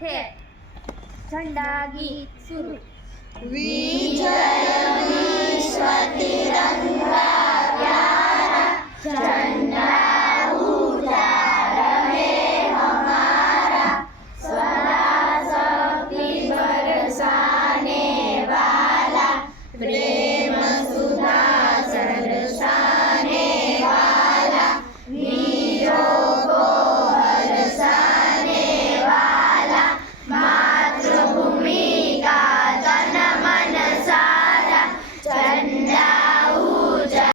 थे झंडा गीत सुरू वीज